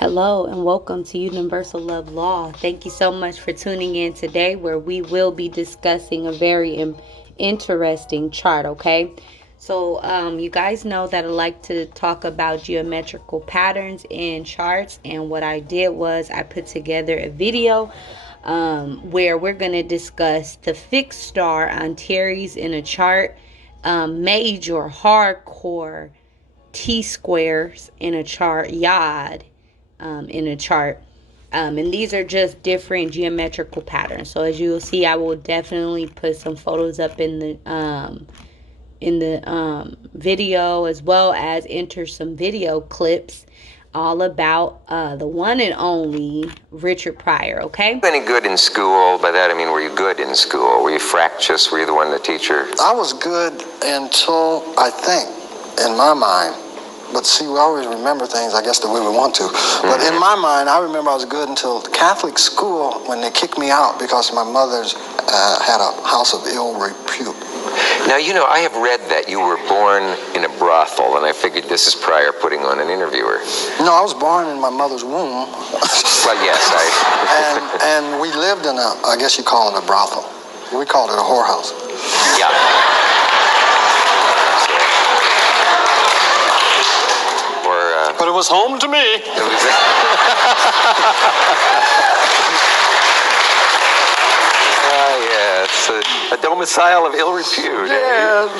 Hello and welcome to Universal Love Law. Thank you so much for tuning in today, where we will be discussing a very interesting chart, okay? So, you guys know that I like to talk about geometrical patterns in charts, and what I did was I put together a video where we're going to discuss the fixed star Antares in a chart, major hardcore T-squares in a chart, yod in a chart. And these are just different geometrical patterns. So as you will see, I will definitely put some photos up in the video, as well as enter some video clips all about the one and only Richard Pryor. Okay. Any good in school? By that I mean, were you good in school? Were you fractious? Were you the one, the teacher? I was good until, I think, in my mind. But see, we always remember things, I guess, the way we want to. But in my mind, I remember I was good until Catholic school, when they kicked me out because my mother's had a house of ill repute. Now, you know, I have read that you were born in a brothel, and I figured this is Pryor putting on an interviewer. No, I was born in my mother's womb. Well, yes, and we lived in a, I guess you call it a brothel. We called it a whorehouse. Yeah. But it was home to me. Yeah, it's a domicile of ill repute. Yes.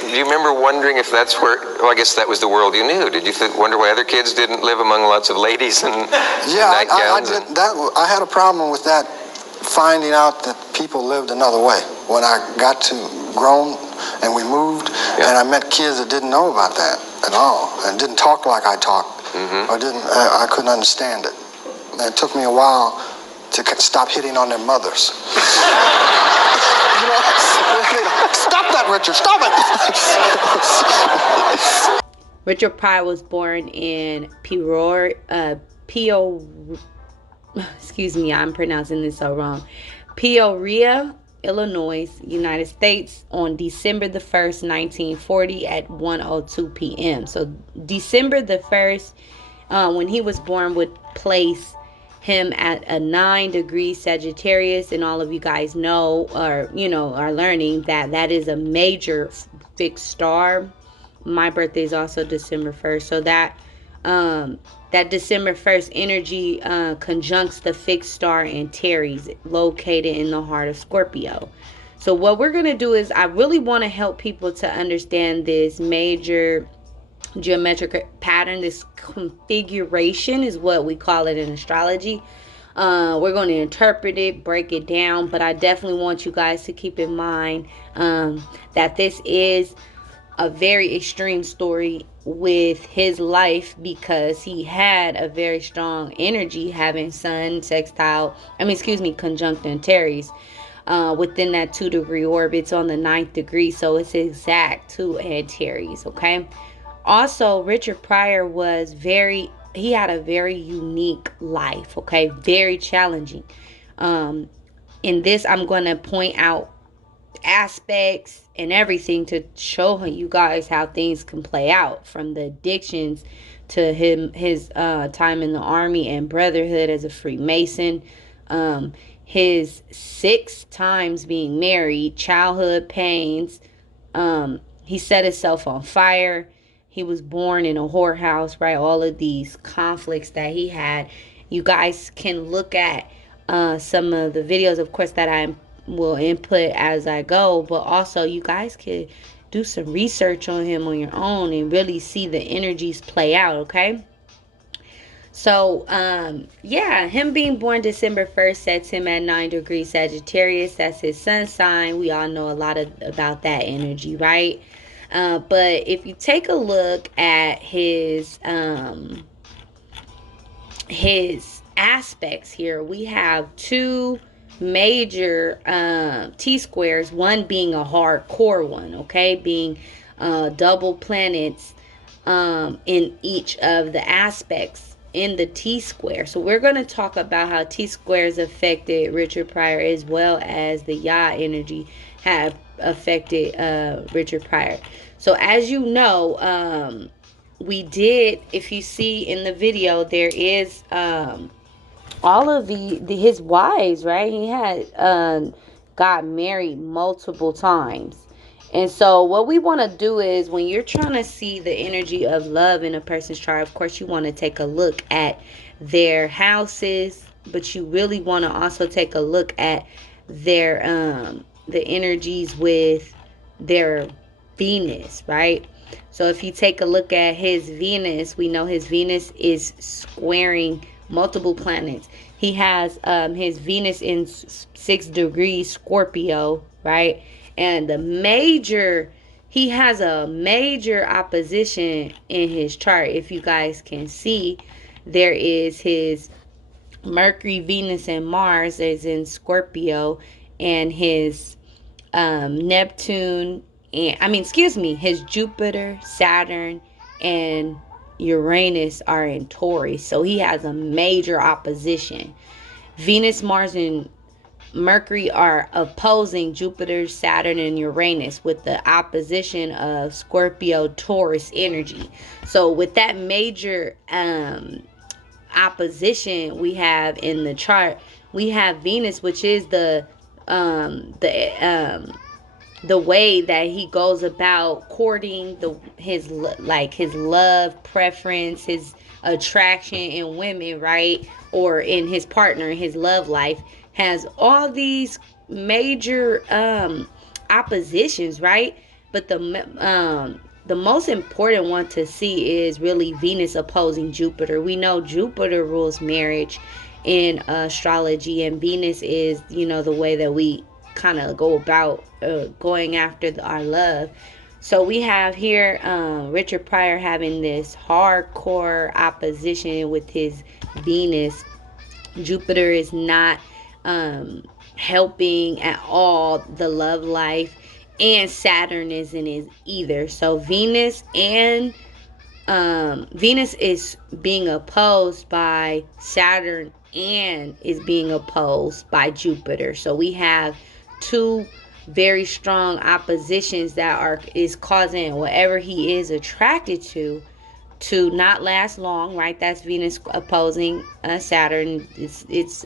Do you remember wondering if that's where, well, I guess that was the world you knew. Did you wonder why other kids didn't live among lots of ladies and nightgowns? I had a problem with that, finding out that people lived another way. When I got to grown and we moved, and I met kids that didn't know about that at all, and didn't talk like I talked, or I couldn't understand it. And it took me a while to stop hitting on their mothers. Stop that, Richard! Stop it! Richard Pryor was born in excuse me, I'm pronouncing this so wrong. Peoria, Illinois, United States, on December the 1st, 1940 at 1:02 p.m. So December the 1st, when he was born, would place him at a 9-degree Sagittarius, and all of you guys know, or are learning that is a major fixed star. My birthday is also December 1st, so that December 1st energy conjuncts the fixed star Antares, located in the heart of Scorpio. So what we're going to do is, I really want to help people to understand this major geometric pattern. This configuration is what we call it in astrology. We're going to interpret it, break it down, but I definitely want you guys to keep in mind that this is a very extreme story with his life, because he had a very strong energy, having conjunct Antares within that 2-degree orbits on the 9th degree, so it's exact to Antares. Okay. Also, Richard Pryor he had a very unique life, okay? Very challenging. In this, I'm going to point out aspects and everything to show you guys how things can play out, from the addictions to his time in the army and brotherhood as a Freemason, his 6 times being married, childhood pains, he set himself on fire. He was born in a whorehouse, right? All of these conflicts that he had. You guys can look at some of the videos, of course, that I will input as I go. But also, you guys could do some research on him on your own and really see the energies play out, okay? So, him being born December 1st sets him at 9-degree Sagittarius. That's his sun sign. We all know a lot about that energy, right? But if you take a look at his aspects here, we have 2 major T-squares, one being a hardcore one, okay, being double planets in each of the aspects in the T-square. So we're going to talk about how T-squares affected Richard Pryor, as well as the Yah energy have affected Richard Pryor. So as you know, we did, if you see in the video, there is all of the his wives, right? He had got married multiple times. And so what we want to do is, when you're trying to see the energy of love in a person's chart, of course you want to take a look at their houses, but you really want to also take a look at their the energies with their Venus, right? So if you take a look at his Venus, we know his Venus is squaring multiple planets. He has his Venus in 6 degrees Scorpio, right? And he has a major opposition in his chart. If you guys can see, there is his Mercury, Venus, and Mars is in Scorpio, and his Neptune, and his Jupiter, Saturn, and Uranus are in Taurus. So he has a major opposition. Venus, Mars, and Mercury are opposing Jupiter, Saturn, and Uranus with the opposition of Scorpio, Taurus energy. So with that major opposition we have in the chart, we have Venus, which is the way that he goes about courting his love preference, his attraction in women, right? Or in his partner, his love life, has all these major oppositions, right? But the most important one to see is really Venus opposing Jupiter. We know Jupiter rules marriage in astrology, and Venus is, the way that we kind of go about going after our love. So we have here Richard Pryor having this hardcore opposition with his Venus. Jupiter is not helping at all the love life, and Saturn isn't either. So Venus is being opposed by Saturn and is being opposed by Jupiter. So we have two very strong oppositions that is causing whatever he is attracted to not last long, right? That's Venus opposing Saturn. It's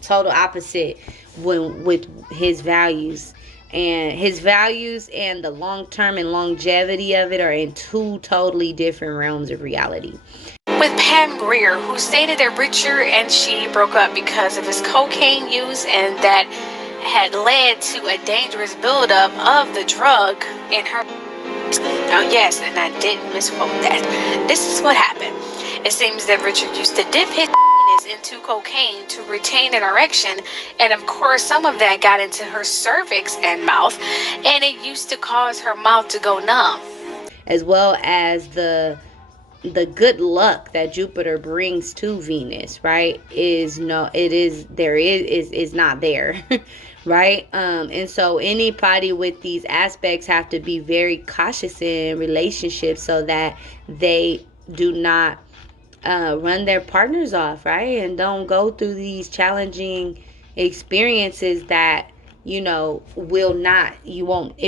total opposite with his values. And his values and the long term and longevity of it are in two totally different realms of reality. With Pam Grier, who stated that Richard and she broke up because of his cocaine use, and that had led to a dangerous buildup of the drug in her. Oh yes, and I didn't misquote that. This is what happened. It seems that Richard used to dip his into cocaine to retain an erection, and of course some of that got into her cervix and mouth, and it used to cause her mouth to go numb. As well as the good luck that Jupiter brings to Venus, right, is not there. Right? And so anybody with these aspects have to be very cautious in relationships so that they do not run their partners off, right? And don't go through these challenging experiences that, it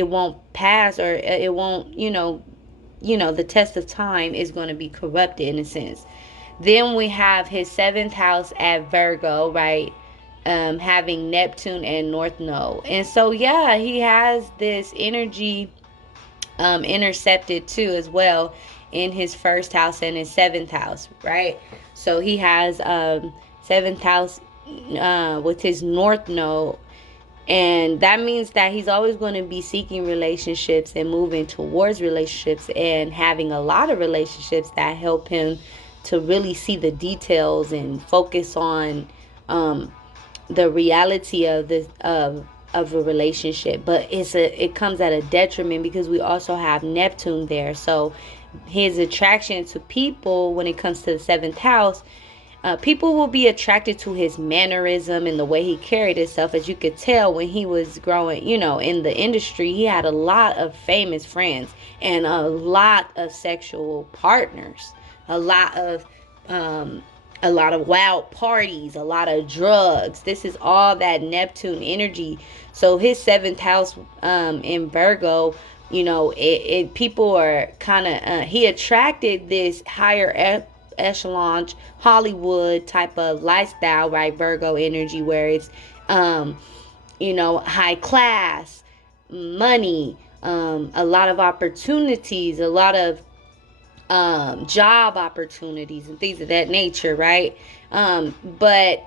won't pass, or it won't, the test of time is going to be corrupted in a sense. Then we have his 7th house at Virgo, right? Having Neptune and North Node. And so, yeah, he has this energy intercepted too as well in his 1st house and his 7th house, right? So he has 7th house with his North Node. And that means that he's always going to be seeking relationships and moving towards relationships and having a lot of relationships that help him to really see the details and focus on the reality of a relationship. But it comes at a detriment because we also have Neptune there. So his attraction to people, when it comes to the 7th house, people will be attracted to his mannerism and the way he carried himself. As you could tell, when he was growing, in the industry, he had a lot of famous friends and a lot of sexual partners, a lot of wild parties, a lot of drugs. This is all that Neptune energy. So his 7th house in Virgo People are kind of, he attracted this higher echelon Hollywood type of lifestyle, right? Virgo energy, where it's, um, high class, money, a lot of opportunities, a lot of job opportunities and things of that nature, right? But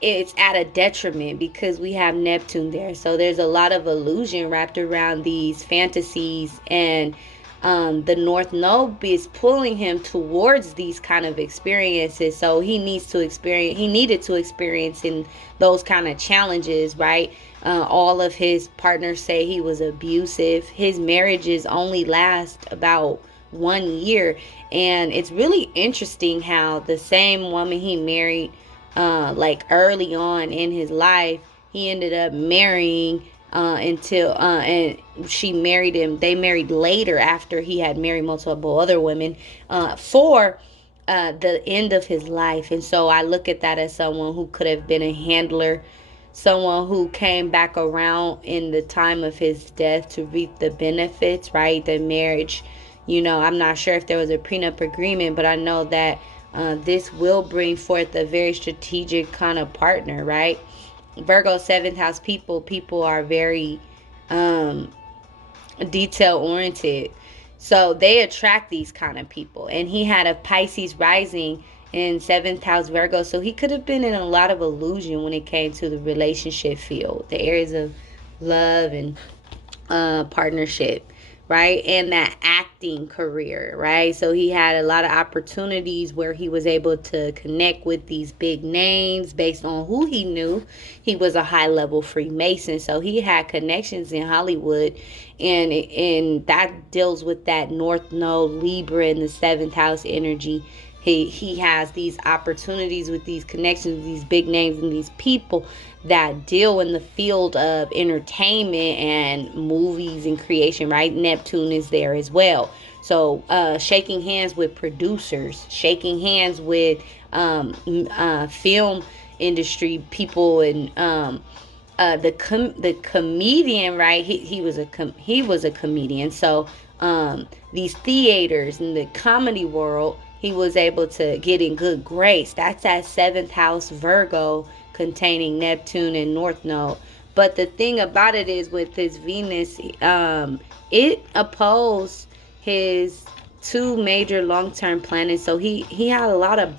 it's at a detriment because we have Neptune there. So there's a lot of illusion wrapped around these fantasies, and the North Node is pulling him towards these kind of experiences. So he needed to experience in those kind of challenges, right? All of his partners say he was abusive. His marriages only last about 1 year, and it's really interesting how the same woman he married like early on in his life, he ended up marrying and she married him. They married later after he had married multiple other women for the end of his life. And so I look at that as someone who could have been a handler, someone who came back around in the time of his death to reap the benefits, right? The marriage, I'm not sure if there was a prenup agreement, but I know that this will bring forth a very strategic kind of partner, right? Virgo 7th house people are very detail oriented. So they attract these kind of people. And he had a Pisces rising in 7th house Virgo. So he could have been in a lot of illusion when it came to the relationship field, the areas of love and partnership, right? And that acting career, right? So he had a lot of opportunities where he was able to connect with these big names based on who he knew. He was a high level Freemason, so he had connections in Hollywood, and that deals with that North Node Libra in the 7th house energy. He has these opportunities with these connections, these big names, and these people that deal in the field of entertainment and movies and creation, right? Neptune is there as well. So shaking hands with producers, shaking hands with film industry people, and the comedian, right? He was a comedian. So these theaters and the comedy world, he was able to get in good grace. That's that 7th house Virgo containing Neptune and North Node. But the thing about it is, with his Venus, it opposed his two major long-term planets. So he had a lot of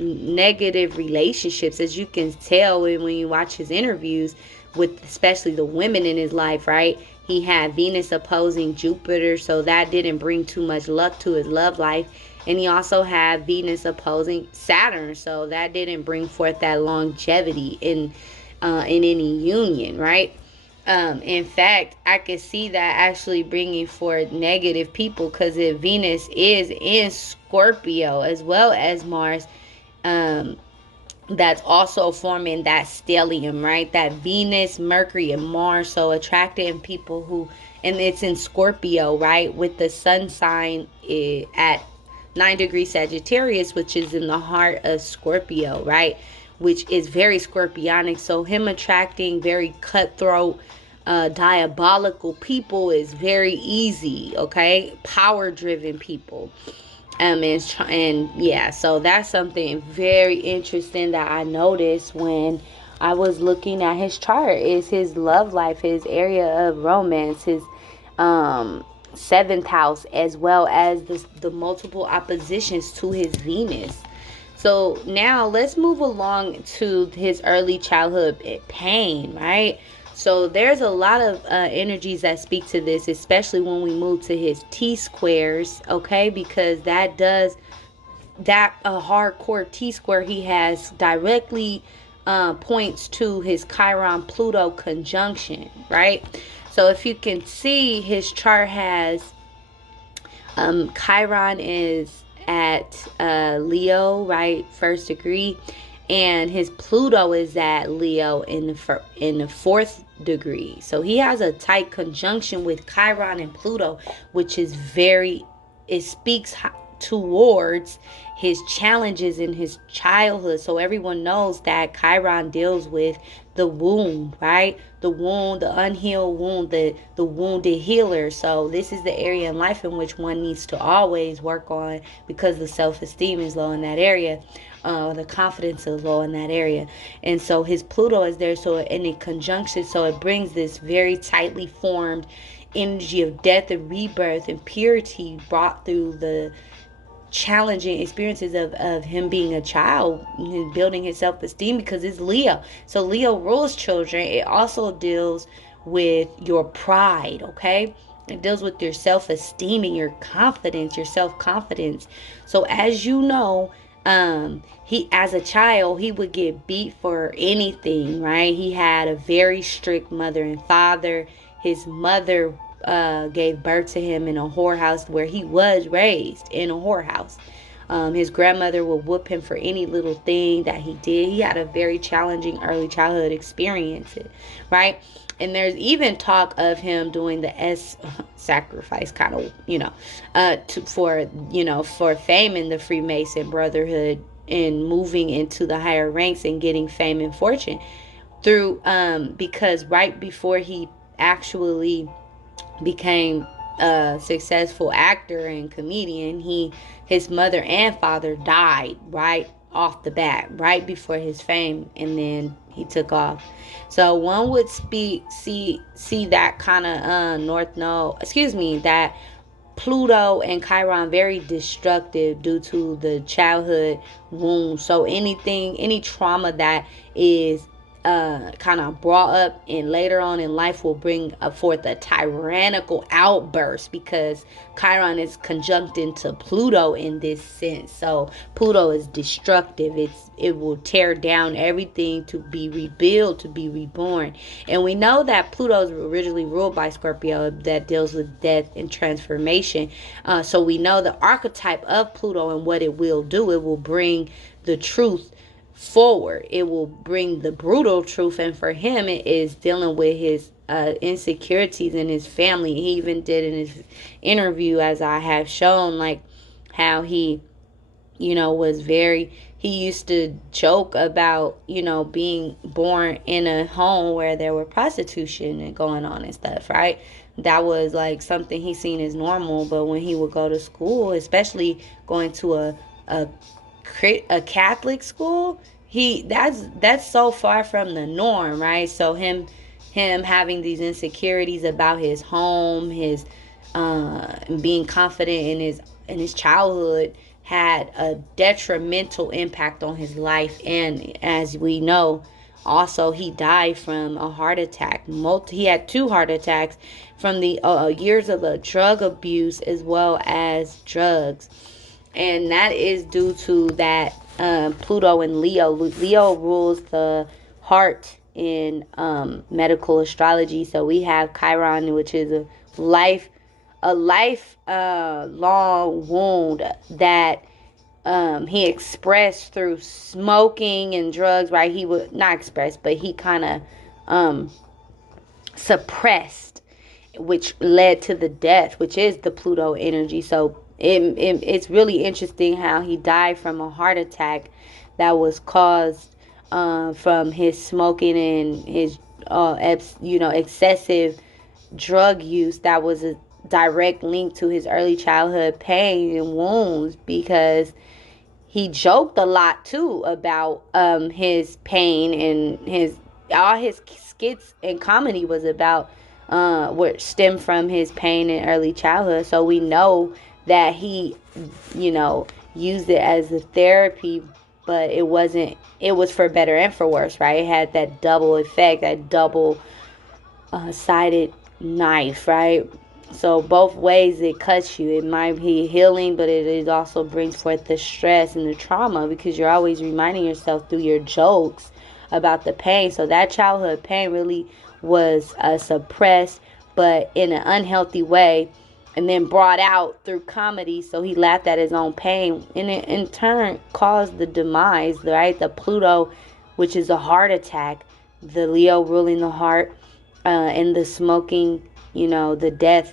negative relationships, as you can tell when you watch his interviews with especially the women in his life, right? He had Venus opposing Jupiter, so that didn't bring too much luck to his love life. And he also had Venus opposing Saturn, so that didn't bring forth that longevity in any union, right? In fact, I could see that actually bringing forth negative people, because if Venus is in Scorpio as well as Mars, that's also forming that stellium, right? That Venus, Mercury, and Mars, so attracting people who, and it's in Scorpio, right? With the sun sign at 9 degrees Sagittarius, which is in the heart of Scorpio, right? Which is very scorpionic. So him attracting very cutthroat, diabolical people is very easy, okay? Power driven people. And yeah, so that's something very interesting that I noticed when I was looking at his chart, is his love life, his area of romance, his 7th house, as well as the multiple oppositions to his Venus. So now let's move along to his early childhood pain, right? So there's a lot of energies that speak to this, especially when we move to his T-squares, okay? Because that hardcore T-square he has directly points to his Chiron-Pluto conjunction, right? So if you can see, his chart has Chiron is at Leo, right? 1st degree. And his Pluto is at Leo in the 4th degree. So he has a tight conjunction with Chiron and Pluto, which is it speaks towards his challenges in his childhood. So everyone knows that Chiron deals with the wound, right? The wound, the unhealed wound, the wounded healer. So this is the area in life in which one needs to always work on, because the self-esteem is low in that area. The confidence is low in that area. And so his Pluto is there, so in a conjunction, so it brings this very tightly formed energy of death and rebirth and purity brought through the challenging experiences of him being a child and building his self-esteem, because it's Leo. So Leo rules children. It also deals with your pride, okay? It deals with your self-esteem and your confidence, your self-confidence. So as you know, he, as a child, he would get beat for anything, right? He had a very strict mother and father. His mother gave birth to him in a whorehouse, where he was raised in a whorehouse. His grandmother would whoop him for any little thing that he did. He had a very challenging early childhood experience, right? And there's even talk of him doing the S sacrifice, kind of, for fame in the Freemason Brotherhood, and moving into the higher ranks and getting fame and fortune through, because right before he actually became a successful actor and comedian, his mother and father died right off the bat, right before his fame, and then he took off. So one would see that kind of that Pluto and Chiron very destructive due to the childhood wound. So any trauma that is kind of brought up and later on in life will bring forth a tyrannical outburst, because Chiron is conjunct into Pluto in this sense. So Pluto is destructive. It will tear down everything to be rebuilt, to be reborn. And we know that Pluto is originally ruled by Scorpio, that deals with death and transformation. So we know the archetype of Pluto and what it will do. It will bring the truth forward. It will bring the brutal truth. And for him, it is dealing with his insecurities in his family. He even did in his interview, as I have shown, like how he he used to joke about, being born in a home where there were prostitution and going on and stuff, right? That was like something he seen as normal. But when he would go to school, especially going to a Catholic school, that's so far from the norm, right? So him having these insecurities about his home, his being confident in his childhood, had a detrimental impact on his life. And as we know, also he died from a heart attack. He had 2 heart attacks from the years of drug abuse as well as drugs. And that is due to that Pluto and Leo. Leo rules the heart in medical astrology. So we have Chiron, which is a life long wound that he expressed through smoking and drugs, right? He would not express, but he kind of suppressed, which led to the death, which is the Pluto energy. So it's really interesting how he died from a heart attack that was caused from his smoking and his excessive drug use. That was a direct link to his early childhood pain and wounds, because he joked a lot too about his pain, and all his skits and comedy was about what stemmed from his pain in early childhood. So we know that he used it as a therapy, but it was for better and for worse, right? It had that double effect, that double sided knife, right? So both ways it cuts you. It might be healing, but it also brings forth the stress and the trauma, because you're always reminding yourself through your jokes about the pain. So that childhood pain really was suppressed, but in an unhealthy way, and then brought out through comedy. So he laughed at his own pain, and it in turn caused the demise, right? The Pluto, which is a heart attack, the Leo ruling the heart, and the smoking, the death,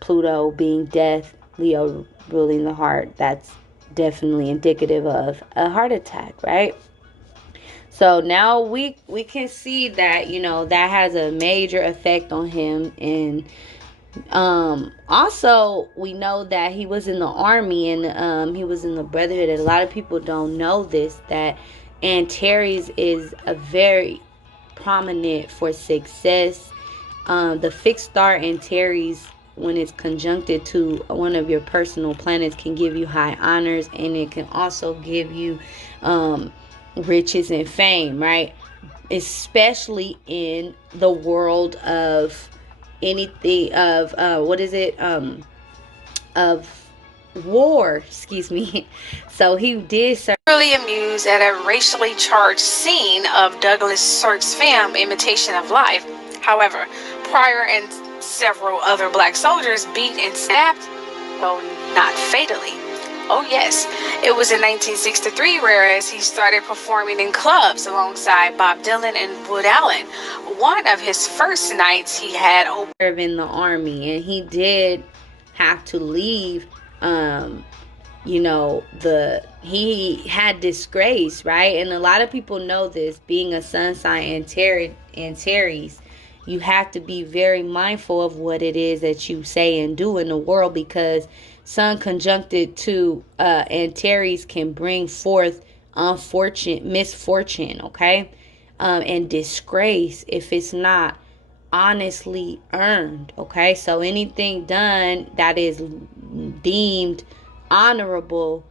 Pluto being death, Leo ruling the heart, that's definitely indicative of a heart attack, right? So now we can see that, that has a major effect on him. And also we know that he was in the army, and he was in the brotherhood. And a lot of people don't know this, that Antares is a very prominent for success. The fixed star Antares, when it's conjuncted to one of your personal planets, can give you high honors, and it can also give you riches and fame, right? Especially in the world of anything of what is it of war, excuse me. So he did serve. Really amused at a racially charged scene of Douglas Sirk's film Imitation of Life. However, Pryor and several other black soldiers beat and stabbed, though not fatally. Oh yes, it was in 1963, whereas he started performing in clubs alongside Bob Dylan and Wood Allen. One of his first nights he had in the army, and he did have to leave. He had disgrace, right? And a lot of people know this, being a sun sign Antares, you have to be very mindful of what it is that you say and do in the world, because sun conjuncted to Antares can bring forth misfortune, okay? And disgrace if it's not honestly earned, okay? So anything done that is deemed honorable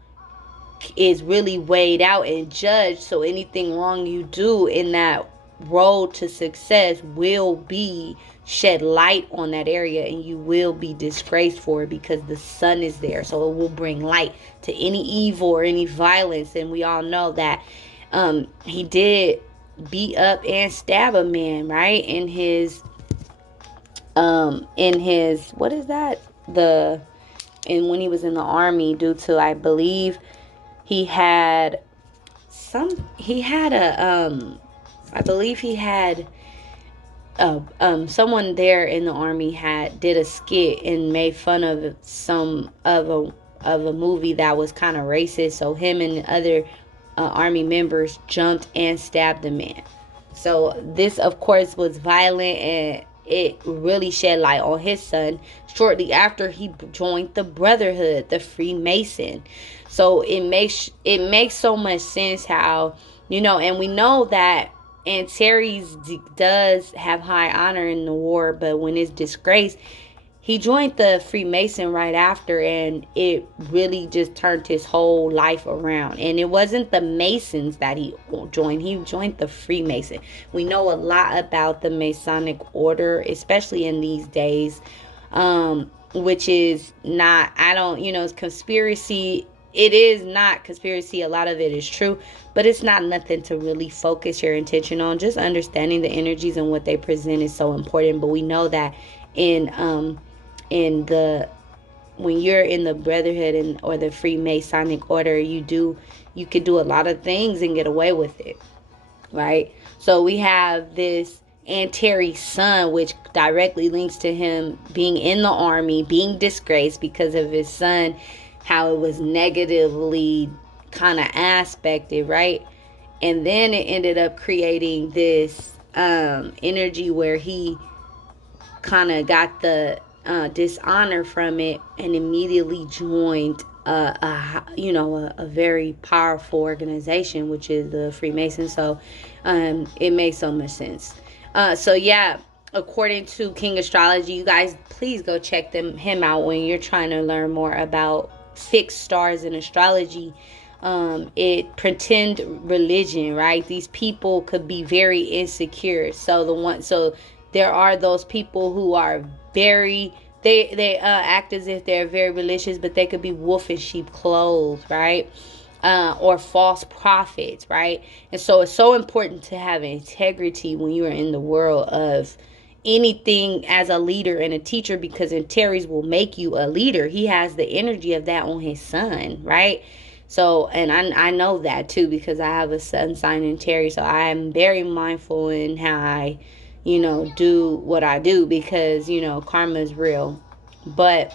is really weighed out and judged. So anything wrong you do in that road to success will be shed light on that area, and you will be disgraced for it, because the sun is there. So it will bring light to any evil or any violence. And we all know that he did beat up and stab a man, right, in his what is that, and when he was in the army, due to, I believe, he had I believe he had someone there in the army did a skit and made fun of a movie that was kind of racist. So him and other army members jumped and stabbed the man. So this, of course, was violent, and it really shed light on his son shortly after he joined the Brotherhood, the Freemason. So it makes so much sense how, and we know that Antares does have high honor in the war, but when it's disgraced, he joined the Freemason right after, and it really just turned his whole life around. And it wasn't the Masons that he joined the Freemason. We know a lot about the Masonic order, especially in these days, which is not, it's conspiracy. It is not conspiracy. A lot of it is true, but it's not nothing to really focus your attention on. Just understanding the energies and what they present is so important. But we know that when you're in the Brotherhood or the Freemasonic order, you could do a lot of things and get away with it, right? So we have this Antares son, which directly links to him being in the army, being disgraced because of his son, how it was negatively kind of aspected, right? And then it ended up creating this energy where he kind of got the dishonor from it, and immediately joined a very powerful organization, which is the Freemasons. So it makes so much sense. So yeah, according to King Astrology, you guys please go check him out when you're trying to learn more about fixed stars in astrology. It pretend religion, right? These people could be very insecure. So there are those people who are they act as if they're very religious, but they could be wolf in sheep clothes, right? Or false prophets, right? And so it's so important to have integrity when you are in the world of anything as a leader and a teacher, because Antares will make you a leader. He has the energy of that on his son, right? So, and I know that too, because I have a sun sign in Antares. So I am very mindful in how I, do what I do, because, karma is real. But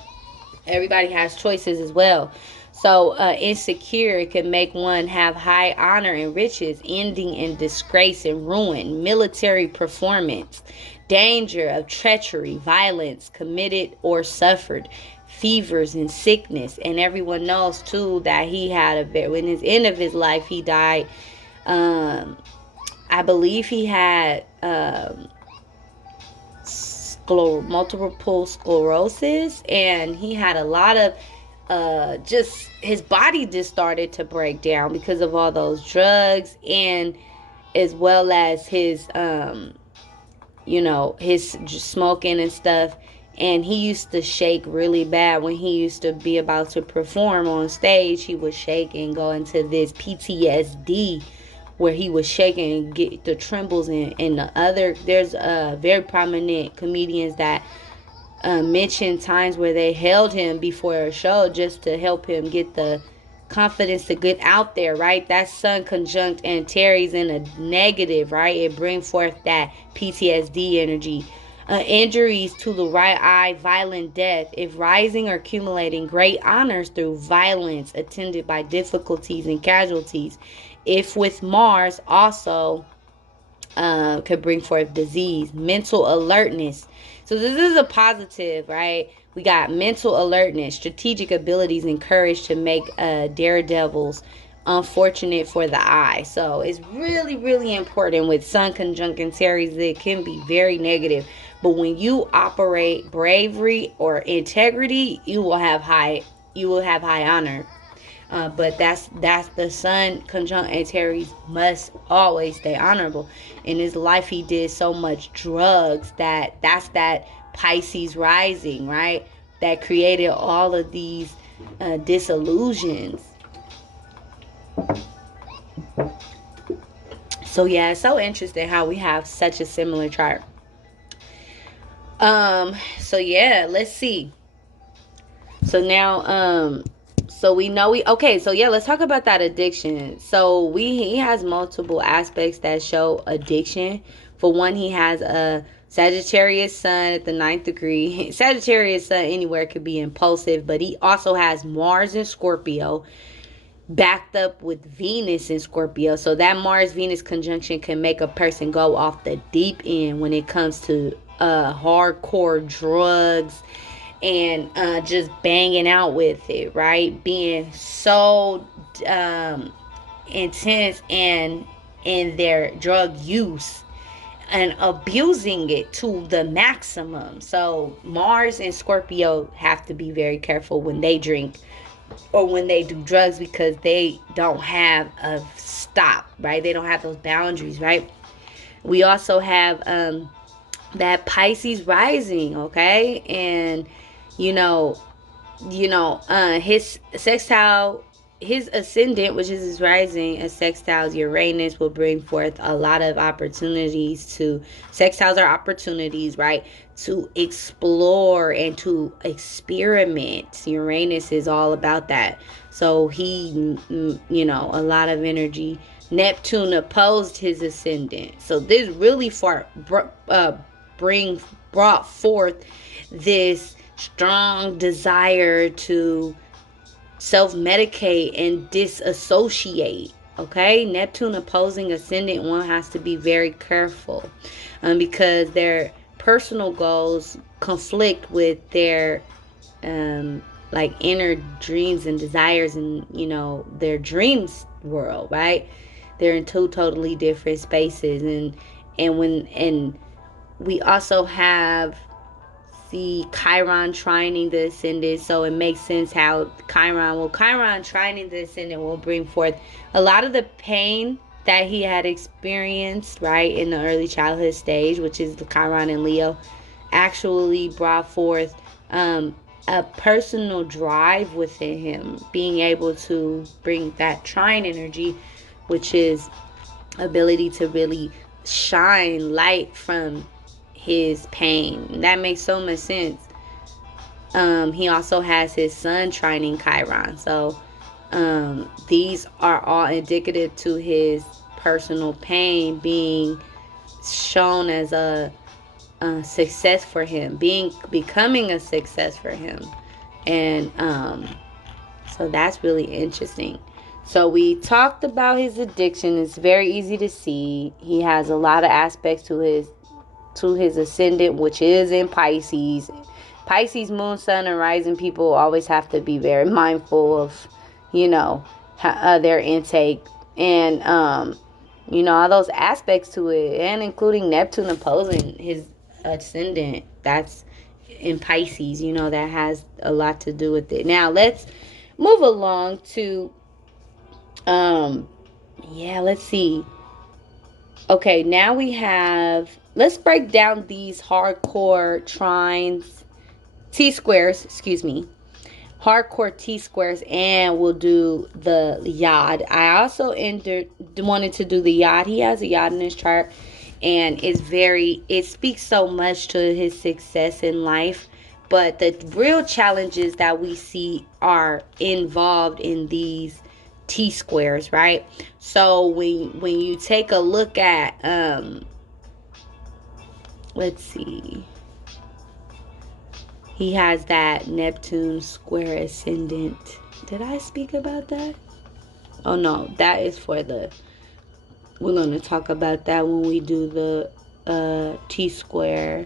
Everybody has choices as well. So insecure, it can make one have high honor and riches, ending in disgrace and ruin, military performance, danger of treachery, violence committed or suffered, fevers and sickness. And everyone knows too that he had when his end of his life, he died. I believe he had multiple sclerosis, and he had a lot of just his body just started to break down because of all those drugs, and as well as his his smoking and stuff. And he used to shake really bad when he used to be about to perform on stage. He would shake and go into this PTSD where he was shaking and get the trembles. And the other, there's very prominent comedians that mentioned times where they held him before a show just to help him get the confidence to get out there, right? That Sun conjunct Antares in a negative, right? It brings forth that PTSD energy. Injuries to the right eye, violent death. If rising or accumulating great honors through violence attended by difficulties and casualties. If with Mars, also could bring forth disease. Mental alertness. So this is a positive, right? We got mental alertness, strategic abilities, and courage to make daredevils. Unfortunate for the eye. So it's really, really important with Sun conjunct Antares. It can be very negative, but when you operate bravery or integrity, you will have high honor. But that's the Sun conjunct Antares must always stay honorable. In his life, he did so much drugs that's that Pisces rising, right? That created all of these disillusions. So yeah, it's so interesting how we have such a similar chart. So yeah, let's see. So now so we know so yeah, let's talk about that addiction. So he has multiple aspects that show addiction. For one, he has a Sagittarius Sun at the 9th degree. Sagittarius Sun anywhere could be impulsive, but he also has Mars in Scorpio, backed up with Venus in Scorpio. So that Mars Venus conjunction can make a person go off the deep end when it comes to hardcore drugs and just banging out with it, right? Being so intense and in their drug use and abusing it to the maximum. So Mars and Scorpio have to be very careful when they drink or when they do drugs, because they don't have a stop, right? They don't have those boundaries, right? We also have that Pisces rising, okay? And his sextile, his ascendant, which is his rising, as sextiles Uranus, will bring forth a lot of opportunities to, sextiles are opportunities, right, to explore and to experiment. Uranus is all about that. So he, a lot of energy. Neptune opposed his ascendant. So this really brought forth this strong desire to self-medicate and disassociate. Okay, Neptune opposing ascendant, one has to be very careful because their personal goals conflict with their like inner dreams and desires, and their dreams world, right? They're in two totally different spaces. And we also have the Chiron trining the ascendant, so it makes sense how Chiron trining the ascendant will bring forth a lot of the pain that he had experienced, right, in the early childhood stage, which is the Chiron in Leo, actually brought forth a personal drive within him, being able to bring that trine energy, which is ability to really shine light from his pain. That makes so much sense. He also has his Sun trining Chiron. So these are all indicative to his personal pain being shown as a success for him, becoming a success for him. And so that's really interesting. So we talked about his addiction. It's very easy to see. He has a lot of aspects to his ascendant, which is in Pisces. Pisces, moon, sun, and rising people always have to be very mindful of, their intake and all those aspects to it, and including Neptune opposing his ascendant. That's in Pisces. That has a lot to do with it. Now let's move along to let's see. Okay, now let's break down these hardcore trines, T squares, excuse me, hardcore T squares, and we'll do the yod. I also wanted to do the yod. He has a yod in his chart, and it speaks so much to his success in life. But the real challenges that we see are involved in these T squares, right? So when you take a look at let's see, he has that Neptune square ascendant. Did I speak about that? Oh no, that is we're going to talk about that when we do the T square.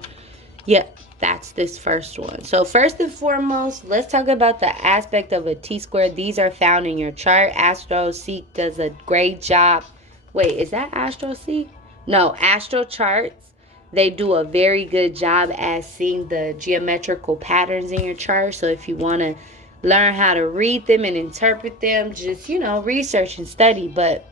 Yep, that's this first one. So first and foremost, let's talk about the aspect of a T square. These are found in your chart. AstroSeek does a great job. Wait, is that AstroSeek? No, Astro Charts. They do a very good job at seeing the geometrical patterns in your chart. So if you want to learn how to read them and interpret them, just, research and study. But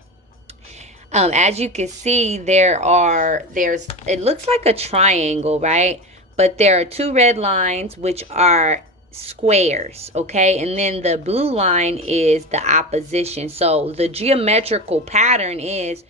as you can see, it looks like a triangle, right? But there are two red lines, which are squares, okay? And then the blue line is the opposition. So the geometrical pattern has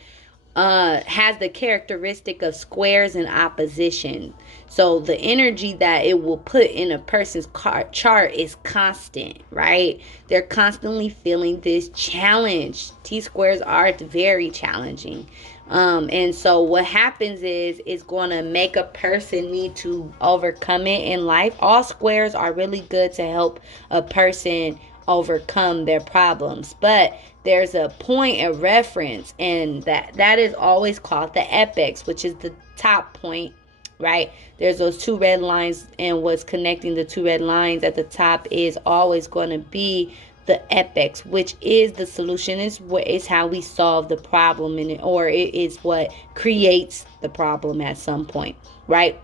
the characteristic of squares in opposition. So the energy that it will put in a person's chart is constant, right? They're constantly feeling this challenge. T squares are very challenging. And so what happens is it's going to make a person need to overcome it in life. All squares are really good to help a person overcome their problems, but there's a point of reference, and that is always called the apex, which is the top point, right? There's those two red lines, and what's connecting the two red lines at the top is always going to be the apex, which is the solution. Is how we solve the problem, or it is what creates the problem at some point, right?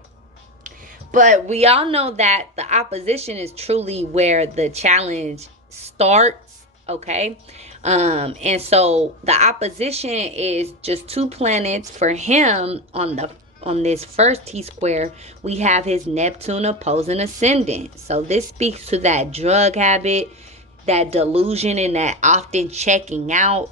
But we all know that the opposition is truly where the challenge starts, okay? And so the opposition is just two planets for him on this first T square. We have his Neptune opposing ascendant. So this speaks to that drug habit, that delusion, and that often checking out.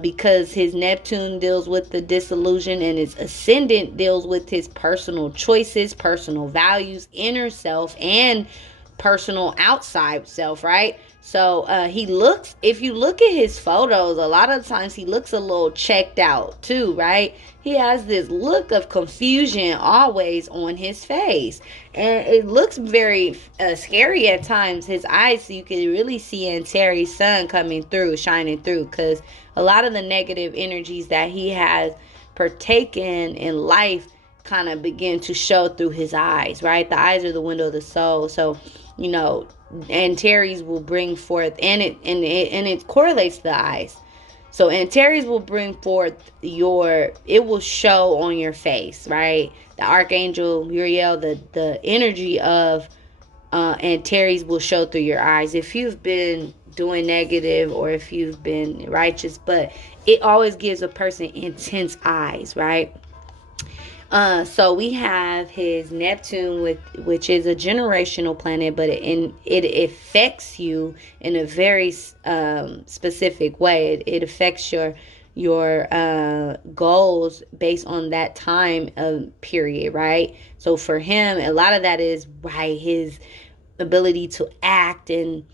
Because his Neptune deals with the disillusion, and his ascendant deals with his personal choices, personal values, inner self, and personal outside self, right? So if you look at his photos, a lot of times he looks a little checked out too, right? He has this look of confusion always on his face, and it looks very scary at times. His eyes, so you can really see Antares' sun coming through, shining through, because a lot of the negative energies that he has partaken in life kind of begin to show through his eyes, right? The eyes are the window of the soul. So, Antares will bring forth, and it correlates to the eyes. So Antares will bring forth it will show on your face, right? The Archangel Uriel, the energy of Antares will show through your eyes if you've been doing negative or if you've been righteous. But it always gives a person intense eyes, right? So we have his Neptune, which is a generational planet, but it affects you in a very specific way. It affects your goals based on that time period, right? So for him, a lot of that is right, his ability to act and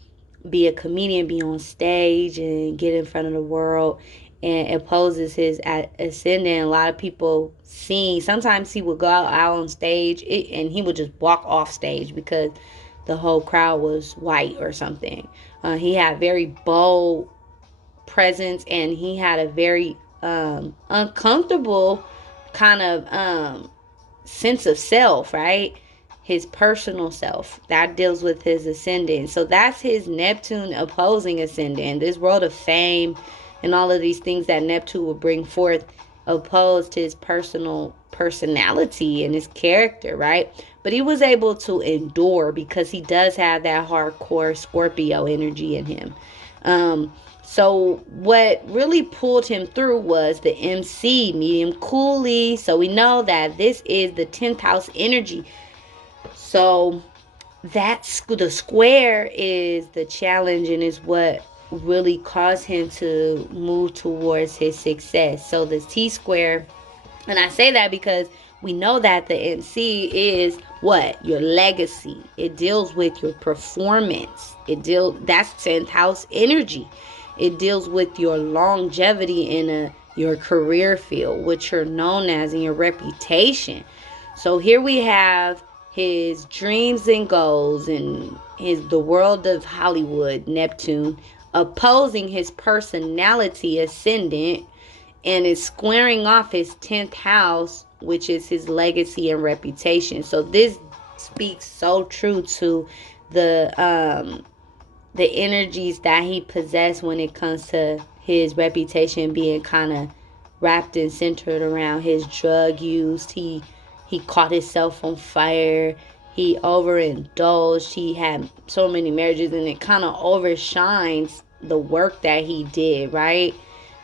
be a comedian, be on stage and get in front of the world, and opposes his ascendant. A lot of people sometimes he will go out on stage and he will just walk off stage because the whole crowd was white or something. He had very bold presence, and he had a very uncomfortable kind of sense of self, right? His personal self that deals with his ascendant. So that's his Neptune opposing ascendant. This world of fame and all of these things that Neptune will bring forth opposed his personality and his character, right? But he was able to endure because he does have that hardcore Scorpio energy in him. So what really pulled him through was the MC, medium coolly. So we know that this is the 10th house energy. So that's the square is the challenge and is what really caused him to move towards his success. So the T square, and I say that because we know that the MC is what? Your legacy. It deals with your performance. That's 10th house energy. It deals with your longevity in your career field, which you're known as, in your reputation. So here we have his dreams and goals and the world of Hollywood, Neptune, opposing his personality ascendant, and is squaring off his 10th house, which is his legacy and reputation. So this speaks so true to the energies that he possessed when it comes to his reputation being kind of wrapped and centered around his drug use. He caught himself on fire. He overindulged. He had so many marriages, and it kind of overshines the work that he did, right?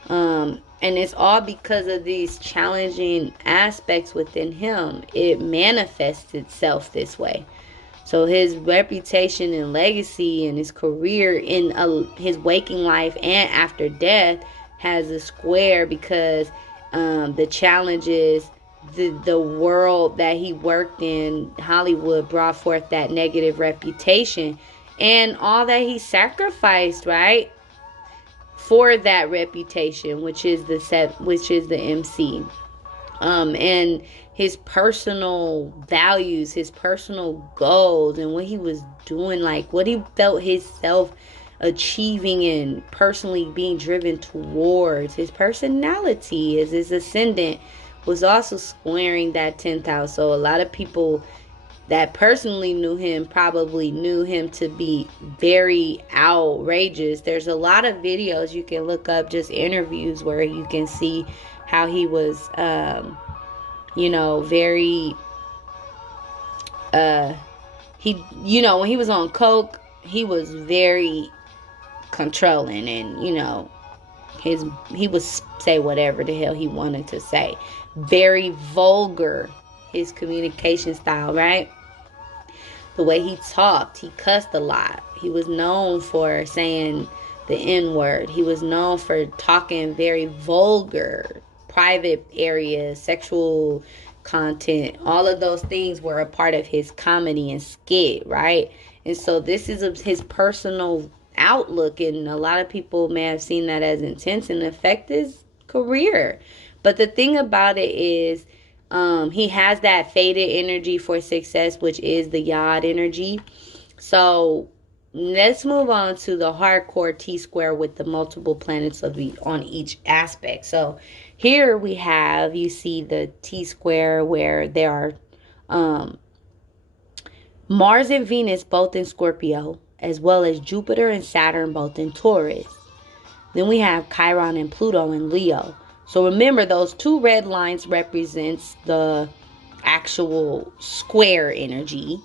And it's all because of these challenging aspects within him. It manifests itself this way. So his reputation and legacy and his career in his waking life and after death has a square because the challenges, the world that he worked in, Hollywood, brought forth that negative reputation and all that he sacrificed, right, for that reputation, which is the MC. And his personal values, his personal goals, and what he was doing, like what he felt himself achieving and personally being driven towards. His personality as his ascendant was also squaring that 10th house. So a lot of people that personally knew him probably knew him to be very outrageous. There's a lot of videos you can look up, just interviews, where you can see how he was very when he was on coke, he was very controlling, and he would say whatever the hell he wanted to say. Very vulgar, his communication style, right? The way he talked, he cussed a lot. He was known for saying the N-word. He was known for talking very vulgar, private areas, sexual content. All of those things were a part of his comedy and skit, right? And so this is his personal outlook, and a lot of people may have seen that as intense and affect his career. But the thing about it is, he has that faded energy for success, which is the Yod energy. So let's move on to the hardcore T-square with the multiple planets on each aspect. So here we have, you see the T-square where there are Mars and Venus both in Scorpio, as well as Jupiter and Saturn both in Taurus. Then we have Chiron and Pluto in Leo. So remember, those two red lines represents the actual square energy.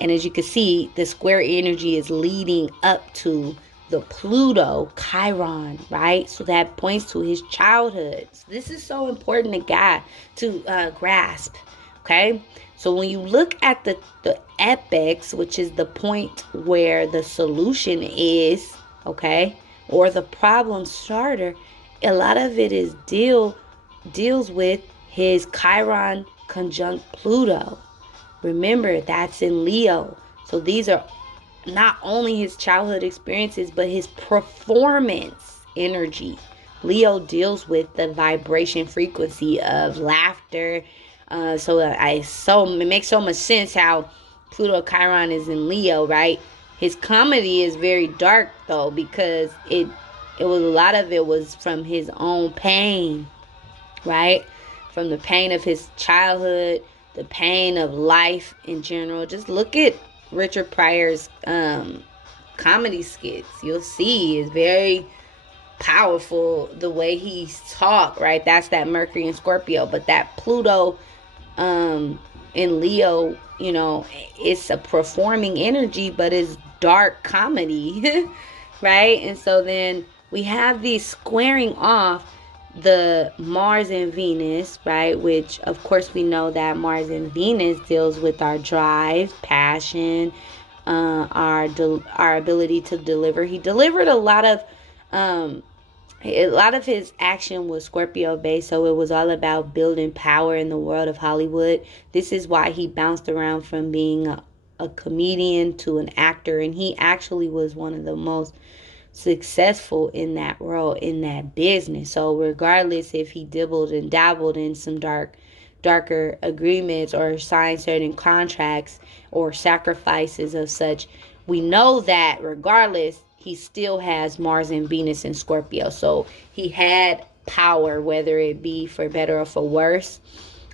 And as you can see, the square energy is leading up to the Pluto, Chiron, right? So that points to his childhood. So this is so important to grasp, okay? So when you look at the apex, which is the point where the solution is, okay, or the problem starter, a lot of it is deals with his Chiron conjunct Pluto. Remember, that's in Leo. So these are not only his childhood experiences, but his performance energy. Leo deals with the vibration frequency of laughter. So it makes so much sense how Pluto Chiron is in Leo, right? His comedy is very dark though, because it was, a lot of it was from his own pain, right? From the pain of his childhood, the pain of life in general. Just look at Richard Pryor's comedy skits. You'll see it's very powerful the way he's talk, right? That's that Mercury and Scorpio. But that Pluto in Leo, you know, it's a performing energy, but it's dark comedy. Right? And so then we have these squaring off the Mars and Venus, right? Which of course we know that Mars and Venus deals with our drive, passion, our ability to deliver. He delivered a lot of his action was Scorpio based, so it was all about building power in the world of Hollywood. This is why he bounced around from being a comedian to an actor, and he actually was one of the most successful in that role, in that business. So regardless if he dibbled and dabbled in some darker agreements or signed certain contracts or sacrifices of such, we know that regardless he still has Mars and Venus in Scorpio. So he had power, whether it be for better or for worse.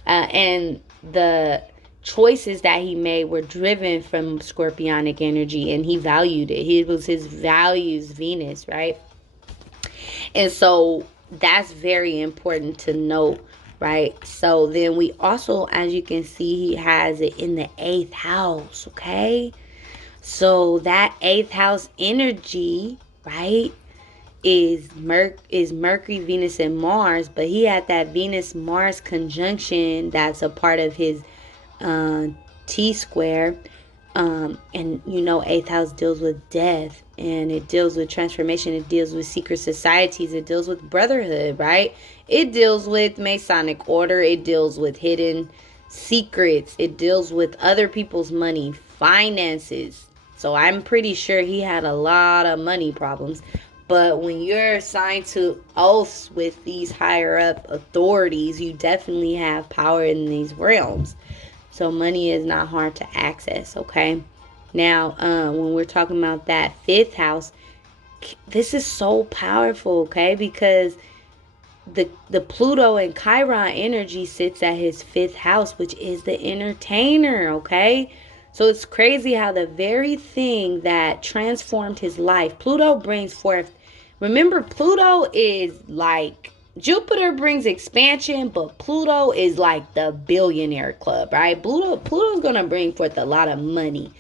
And the choices that he made were driven from scorpionic energy, and he valued it. It was his values, Venus, right? And so that's very important to note, right? So then we also, as you can see, he has it in the 8th house, okay? So that 8th house energy, right, is Mercury, Venus, and Mars, but he had that Venus-Mars conjunction that's a part of his T-square. And you know, 8th house deals with death, and it deals with transformation, it deals with secret societies, it deals with brotherhood, right? It deals with Masonic order, it deals with hidden secrets, it deals with other people's money, finances. So I'm pretty sure he had a lot of money problems. But when you're assigned to oaths with these higher up authorities, you definitely have power in these realms. So money is not hard to access, okay? Now, when we're talking about that 5th house, this is so powerful, okay? Because the Pluto and Chiron energy sits at his 5th house, which is the entertainer, okay? So it's crazy how the very thing that transformed his life, Pluto brings forth. Remember, Pluto is like, Jupiter brings expansion, but Pluto is like the billionaire club, right? Pluto's going to bring forth a lot of money.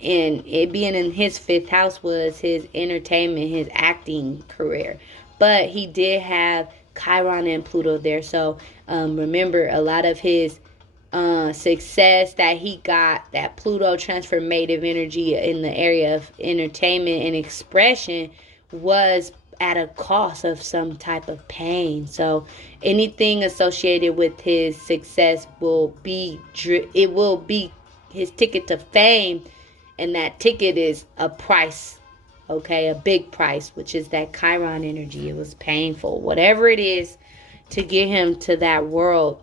And it being in his 5th house was his entertainment, his acting career. But he did have Chiron and Pluto there. So remember, a lot of his success that he got, that Pluto transformative energy in the area of entertainment and expression, was at a cost of some type of pain. So anything associated with his success will be his ticket to fame, and that ticket is a price, okay, a big price, which is that Chiron energy. It was painful, whatever it is, to get him to that world.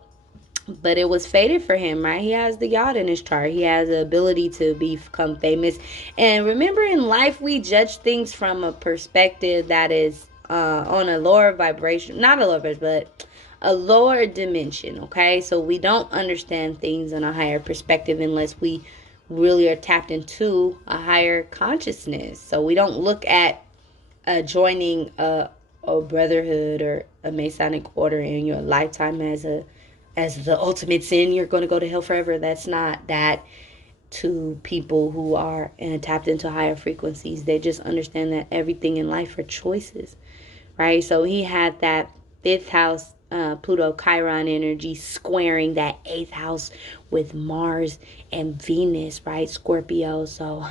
But it was fated for him, right? He has the yacht in his chart. He has the ability to become famous. And remember, in life, we judge things from a perspective that is on a lower vibration. Not a lower vibration, but a lower dimension, okay? So we don't understand things on a higher perspective unless we really are tapped into a higher consciousness. So we don't look at joining a brotherhood or a Masonic order in your lifetime as the ultimate sin. You're going to go to hell forever. That's not that to people who are tapped into higher frequencies. They just understand that everything in life are choices, right? So he had that 5th house Pluto Chiron energy squaring that 8th house with Mars and Venus, right? Scorpio. So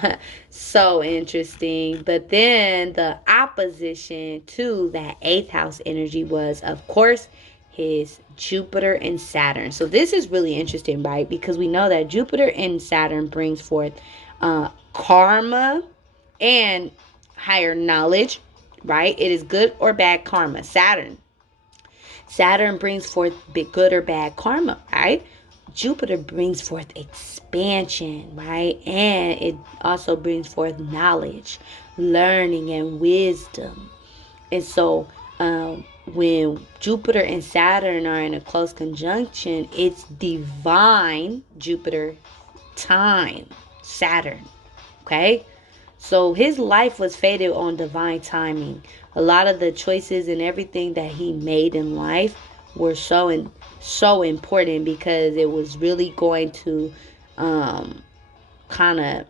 so interesting. But then the opposition to that 8th house energy was, of course, his Jupiter and Saturn. So this is really interesting, right? Because we know that Jupiter and Saturn brings forth karma and higher knowledge, right? It is good or bad karma. Saturn brings forth good or bad karma, right? Jupiter brings forth expansion, right? And it also brings forth knowledge, learning, and wisdom. And so, when Jupiter and Saturn are in a close conjunction, it's divine Jupiter time, Saturn. Okay? So his life was fated on divine timing. A lot of the choices and everything that he made in life were so important because it was really going to kind of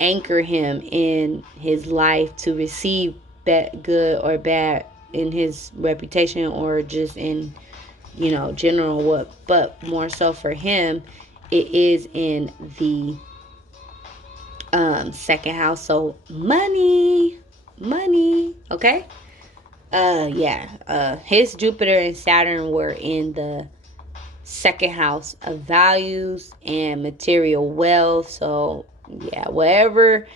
anchor him in his life to receive good or bad in his reputation or just in general what, but more so for him it is in the second house. So money, okay. His Jupiter and Saturn were in the second house of values and material wealth. So yeah, whatever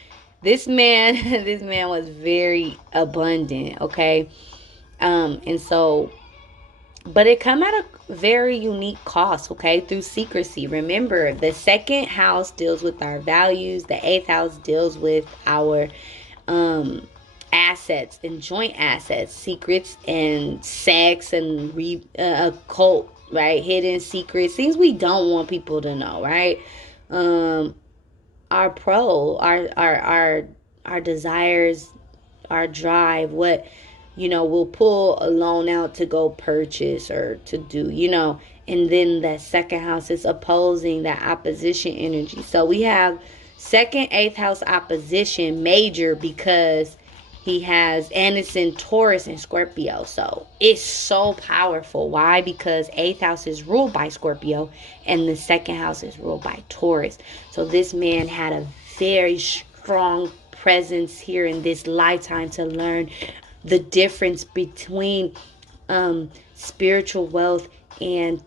this man this man was very abundant, okay. And so, but it come at a very unique cost, okay, through secrecy. Remember, the second house deals with our values, the eighth house deals with our assets and joint assets, secrets and sex and occult, right? Hidden secrets, things we don't want people to know, right? Our our desires, our drive, what we'll pull a loan out to go purchase or to do, and then that second house is opposing that opposition energy. So we have second eighth house opposition major because he has, and it's in Taurus and Scorpio. So it's so powerful. Why? Because eighth house is ruled by Scorpio and the second house is ruled by Taurus. So this man had a very strong presence here in this lifetime to learn the difference between spiritual wealth and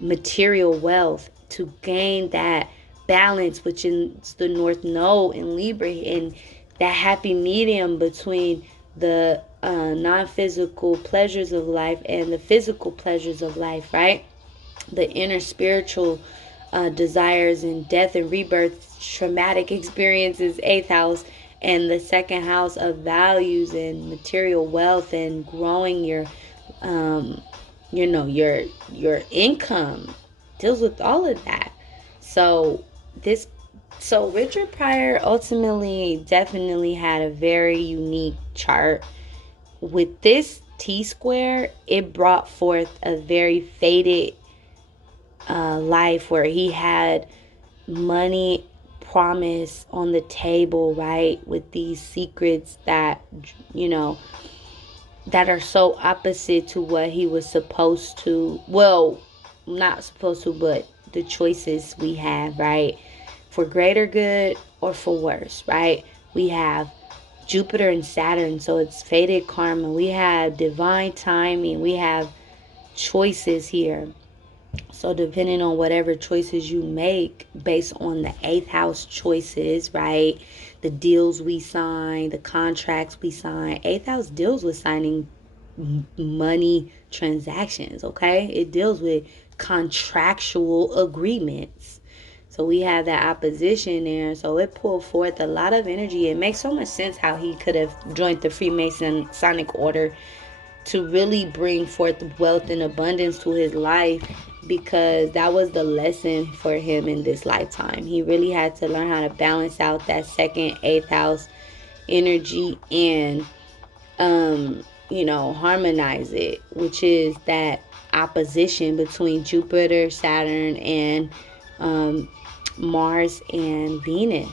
material wealth, to gain that balance, which is the North Node in Libra, and that happy medium between the non-physical pleasures of life and the physical pleasures of life, right? The inner spiritual desires and death and rebirth, traumatic experiences, eighth house, and the second house of values and material wealth and growing your your income deals with all of that. So Richard Pryor ultimately definitely had a very unique chart. With this T square, it brought forth a very fated life where he had money promise on the table, right? With these secrets that that are so opposite to what he was supposed to, well, not supposed to, but the choices we have, right? For greater good or for worse, right? We have Jupiter and Saturn, so it's fated karma. We have divine timing. We have choices here. So depending on whatever choices you make based on the eighth house choices, right? The deals we sign, the contracts we sign. Eighth house deals with signing money transactions, okay? It deals with contractual agreements. So we have that opposition there. So it pulled forth a lot of energy. It makes so much sense how he could have joined the Freemasonic order to really bring forth wealth and abundance to his life, because that was the lesson for him in this lifetime. He really had to learn how to balance out that second eighth house energy and harmonize it, which is that opposition between Jupiter, Saturn, and Mars and Venus.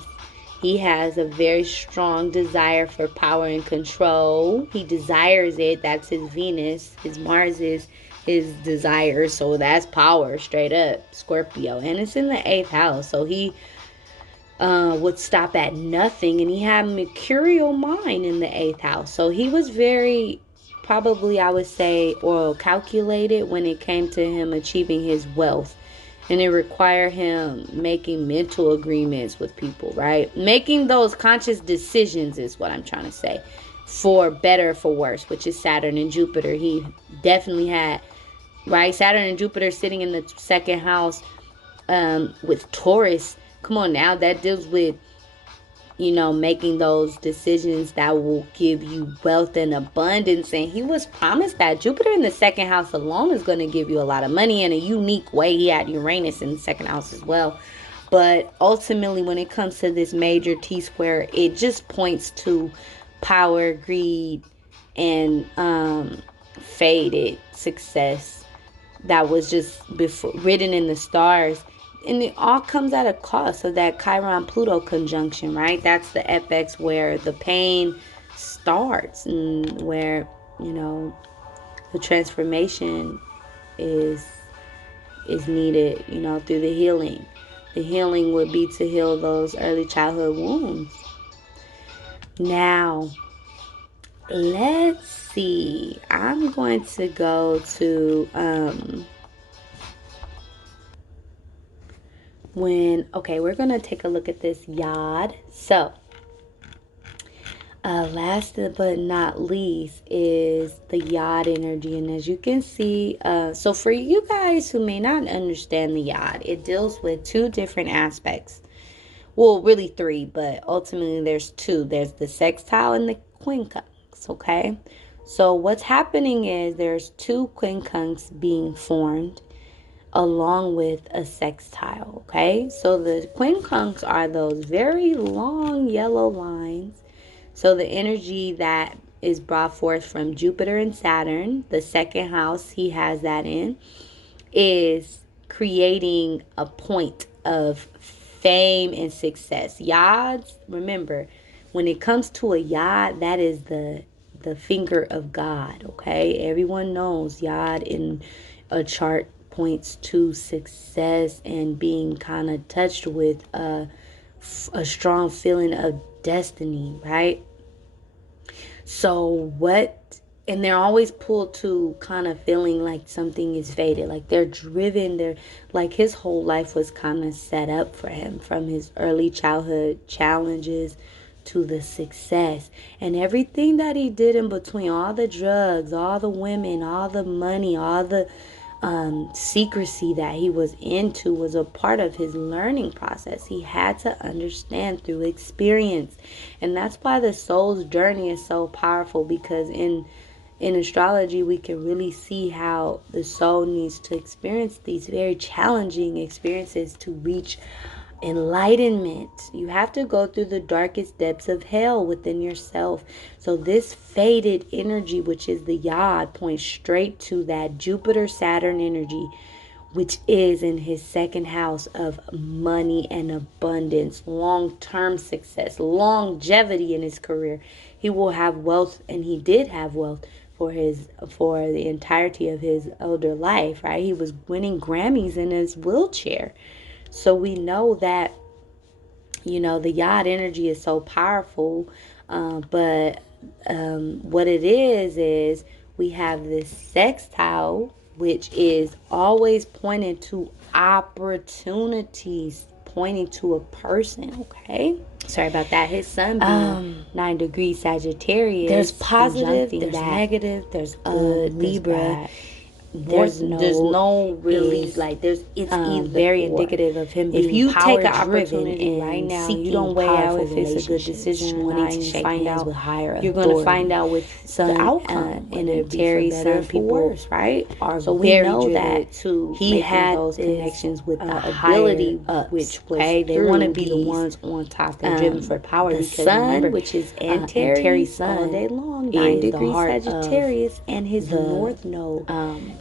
He has a very strong desire for power and control. He desires it. That's his Venus. His Mars is his desire. So that's power, straight up. Scorpio. And it's in the eighth house. So he would stop at nothing. And he had a mercurial mind in the eighth house. So he was very, probably I would say, or calculated when it came to him achieving his wealth. And it required him making mental agreements with people, right? Making those conscious decisions is what I'm trying to say. For better, for worse, which is Saturn and Jupiter. He definitely had right? Saturn and Jupiter sitting in the second house with Taurus. Come on now, that deals with, making those decisions that will give you wealth and abundance. And he was promised that Jupiter in the second house alone is going to give you a lot of money in a unique way. He had Uranus in the second house as well. But ultimately, when it comes to this major T square, it just points to power, greed, and faded success that was just written in the stars. And it all comes at a cost of that Chiron Pluto conjunction, right? That's the FX where the pain starts, and where, the transformation is needed, through the healing. The healing would be to heal those early childhood wounds. Now, let's see. I'm going to go to we're going to take a look at this yod. So, last but not least is the yod energy. And as you can see, so for you guys who may not understand the yod, it deals with two different aspects. Well, really three, but ultimately there's two. There's the sextile and the quincunx, okay? So what's happening is there's two quincunx being formed along with a sextile, okay? So the quincunx are those very long yellow lines. So the energy that is brought forth from Jupiter and Saturn, the second house he has that in, is creating a point of fame and success. Yods, remember, when it comes to a yod, that is the finger of God, okay? Everyone knows yod in a chart points to success and being kind of touched with a strong feeling of destiny, right? So and they're always pulled to kind of feeling like something is faded, like they're driven, they're like his whole life was kind of set up for him, from his early childhood challenges to the success and everything that he did in between, all the drugs, all the women, all the money, all the secrecy that he was into was a part of his learning process. He had to understand through experience. And that's why the soul's journey is so powerful, because in astrology we can really see how the soul needs to experience these very challenging experiences to reach enlightenment. You have to go through the darkest depths of hell within yourself. So this faded energy, which is the yod, points straight to that Jupiter Saturn energy, which is in his second house of money and abundance, long-term success, longevity in his career. He will have wealth, and he did have wealth for the entirety of his older life, right? He was winning Grammys in his wheelchair. So we know that, the yod energy is so powerful. But what it is we have this sextile, which is always pointing to opportunities, pointing to a person, okay? Sorry about that. His sun being 9 degrees Sagittarius. There's positive, there's negative, there's good, Libra. There's no really it's either very indicative of him being, if you take an opportunity right now, you don't weigh out if it's a good decision, wanting to shake find hands out with higher authority. You're going to find out with the outcome. And Antares, some people, right, are so we know that he had those connections with the ability, which was they want to be the ones on top. They're driven for power. The sun, which is Antares sun, all day long, 9 degrees Sagittarius, and his north node,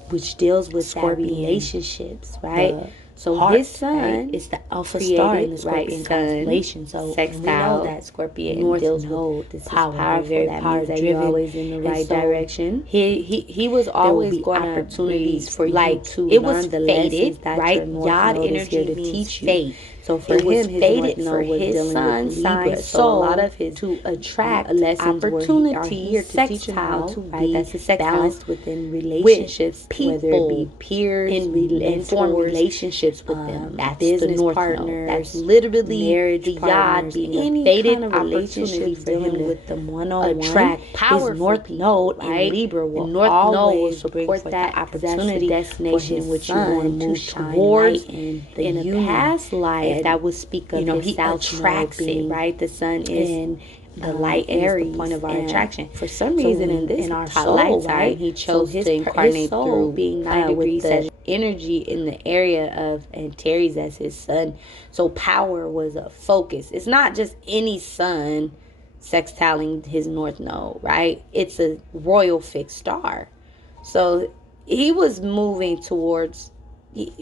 which deals with Scorpion relationships, right? So his sun is the alpha star in the Scorpion constellation. So we know that Scorpion deals with this power, very power driven, always in the right direction. He was always going opportunities for you to learn the lessons that right? Yod energy to teach you. So for him, his faded for his sun sign, so a lot of his to attract opportunities are here to teach him how to be balanced within relationships, people, whether it be peers, and form relationships relationships with them. That's the North Node. That's literally marriage, the Yod being a fated kind of opportunity for him with them one-on-one. Attract power. His North Node in Libra will always support that opportunity, destination in which you want to move towards. In a past life, that would speak of his South Node being, right? The sun is in the light Aries, is the point of our attraction. For some reason, in our lifetime, right, he chose to incarnate through being 9 degrees with the energy in the area of Antares as his sun. So power was a focus. It's not just any sun sextiling his North Node, right? It's a royal fixed star. So he was moving towards,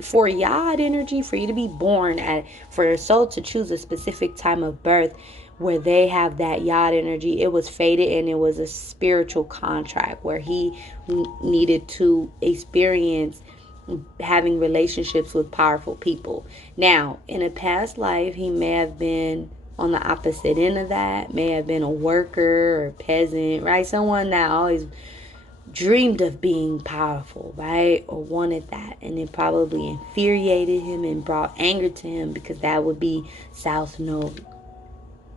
for Yod energy, for you to be born at, for your soul to choose a specific time of birth where they have that Yod energy, it was fated, and it was a spiritual contract where he needed to experience having relationships with powerful people. Now, in a past life, he may have been on the opposite end of that, may have been a worker or peasant, right? Someone that always dreamed of being powerful, right? Or wanted that. And it probably infuriated him and brought anger to him, because that would be South Node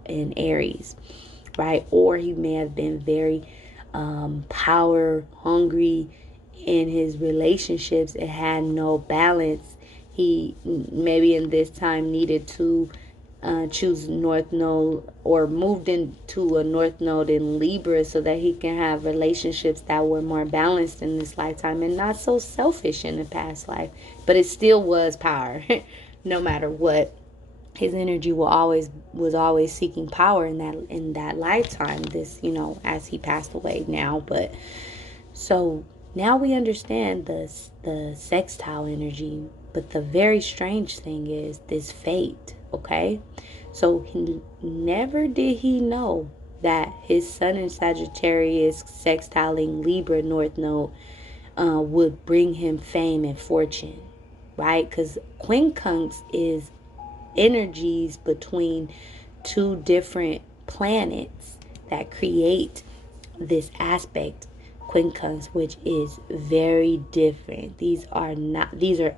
in Aries, right? Or he may have been very power hungry in his relationships. It had no balance. He maybe in this time needed to choose North Node, or moved into a North Node in Libra, so that he can have relationships that were more balanced in this lifetime and not so selfish in the past life. But it still was power, no matter what. His energy was always seeking power in that lifetime. This, as he passed away now. But so now we understand the sextile energy. But the very strange thing is this fate. Okay, so he never did he know that his sun in Sagittarius sextiling Libra North Node would bring him fame and fortune, right? Because quincunx is energies between two different planets that create this aspect, quincunx, which is very different. These are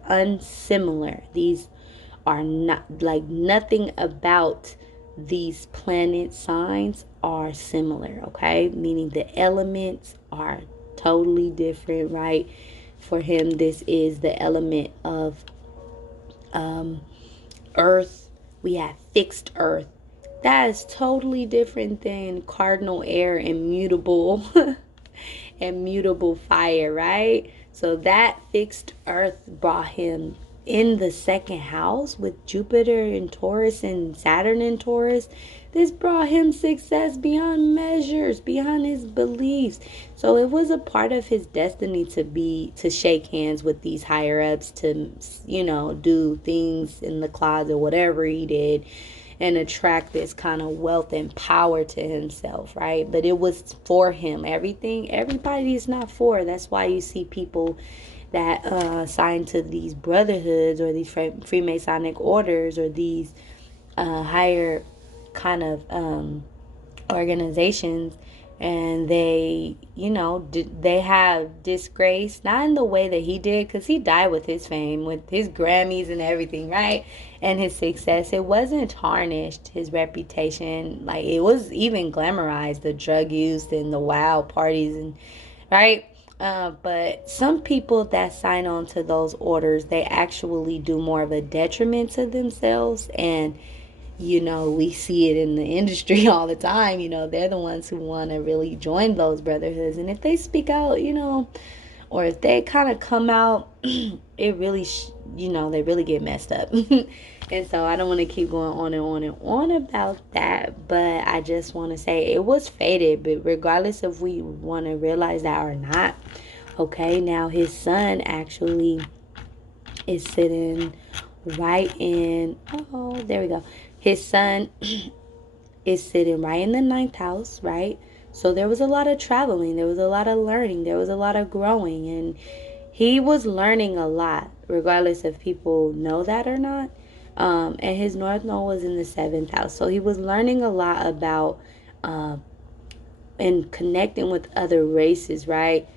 unsimilar. These are not, like, nothing about these planet signs are similar, okay? Meaning the elements are totally different, right? For him, this is the element of earth. We have fixed earth. That is totally different than cardinal air and mutable and mutable fire, right? So that fixed earth brought him in the second house with Jupiter in Taurus and Saturn in Taurus. This brought him success beyond measures, beyond his beliefs. So it was a part of his destiny to shake hands with these higher ups, to, do things in the closet, whatever he did, and attract this kind of wealth and power to himself, right? But it was for him. Everybody is not for. That's why you see people that sign to these brotherhoods or these Freemasonic orders or these higher kind of organizations, and they they have disgrace, not in the way that he did, because he died with his fame, with his Grammys and everything, right? And his success, it wasn't tarnished. His reputation, like, it was even glamorized, the drug use and the wild parties, and right. But some people that sign on to those orders, they actually do more of a detriment to themselves. And we see it in the industry all the time. They're the ones who want to really join those brotherhoods. And if they speak out, or if they kind of come out, it really, they really get messed up. And so I don't want to keep going on and on and on about that. But I just want to say it was fated. But regardless if we want to realize that or not, okay, now his sun actually is sitting right in, there we go. His sun is sitting right in the 9th house, right? So there was a lot of traveling. There was a lot of learning. There was a lot of growing. And he was learning a lot, regardless if people know that or not. And his North Node was in the 7th house. So he was learning a lot about and connecting with other races, right?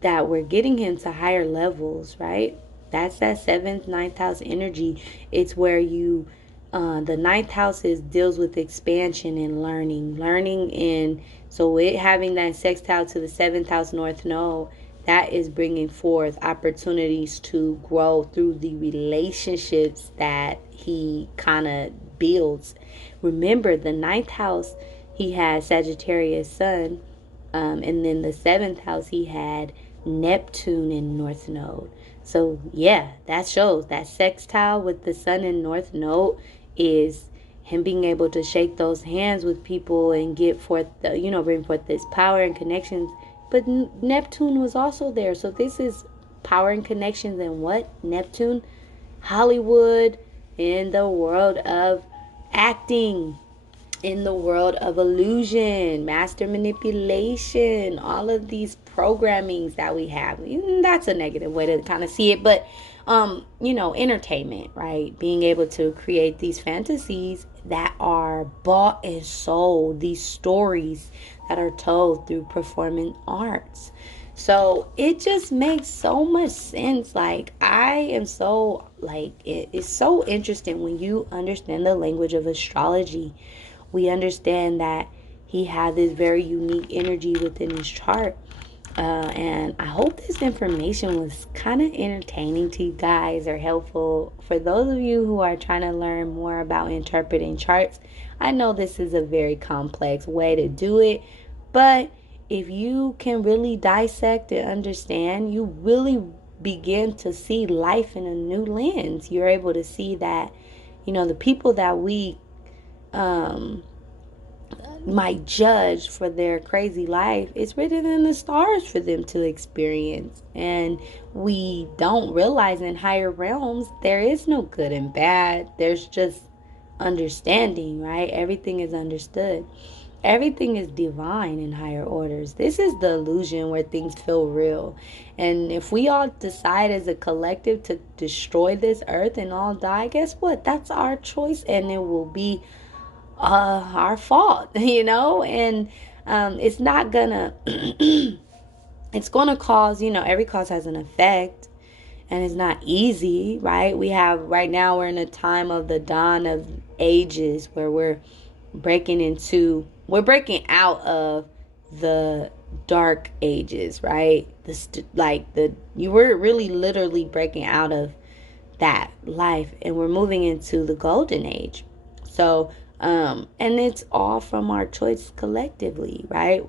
That were getting him to higher levels, right? That's that seventh, ninth house energy. It's where you, the ninth house deals with expansion and learning in. So it having that sextile to the seventh house north node, that is bringing forth opportunities to grow through the relationships that he kind of builds. Remember, the ninth house, he had Sagittarius sun, and then the seventh house, he had Neptune in North Node. So, yeah, that shows that sextile with the sun in North Node is him being able to shake those hands with people and get forth, bring forth this power and connections. But Neptune was also there. So, this is power and connections and what? Neptune, Hollywood, in the world of acting, in the world of illusion, master manipulation, all of these programmings that we have. That's a negative way to kind of see it, but entertainment, right? Being able to create these fantasies that are bought and sold, these stories that are told through performing arts. So it just makes so much sense. Like, I am so, like, it's so interesting when you understand the language of astrology. We understand that he had this very unique energy within his chart. And I hope this information was kind of entertaining to you guys or helpful. For those of you who are trying to learn more about interpreting charts, I know this is a very complex way to do it, but if you can really dissect and understand, you really begin to see life in a new lens. You're able to see that, the people that we um, might judge for their crazy life, it's written in the stars for them to experience. And we don't realize in higher realms there is no good and bad. There's just understanding, right? Everything is understood. Everything is divine in higher orders. This is the illusion where things feel real. And if we all decide as a collective to destroy this earth and all die, guess what? That's our choice, and it will be our fault, and it's not gonna it's gonna cause, every cause has an effect, and it's not easy, right? Right now we're in a time of the dawn of ages where we're breaking out of the dark ages, right? You were really literally breaking out of that life, and we're moving into the golden age. So and it's all from our choice collectively, right?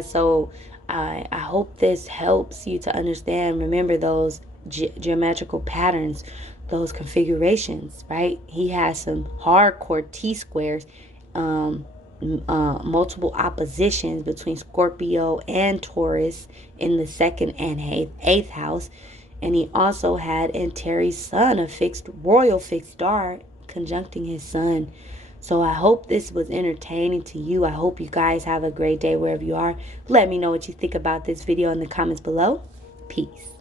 So I hope this helps you to understand. Remember those geometrical patterns, those configurations, right? He has some hardcore T-squares, multiple oppositions between Scorpio and Taurus in the second and eighth house. And he also had Antares sun, a royal fixed star, conjuncting his sun. So I hope this was entertaining to you. I hope you guys have a great day wherever you are. Let me know what you think about this video in the comments below. Peace.